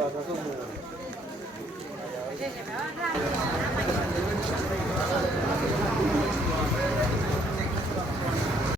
谢谢，别忘了。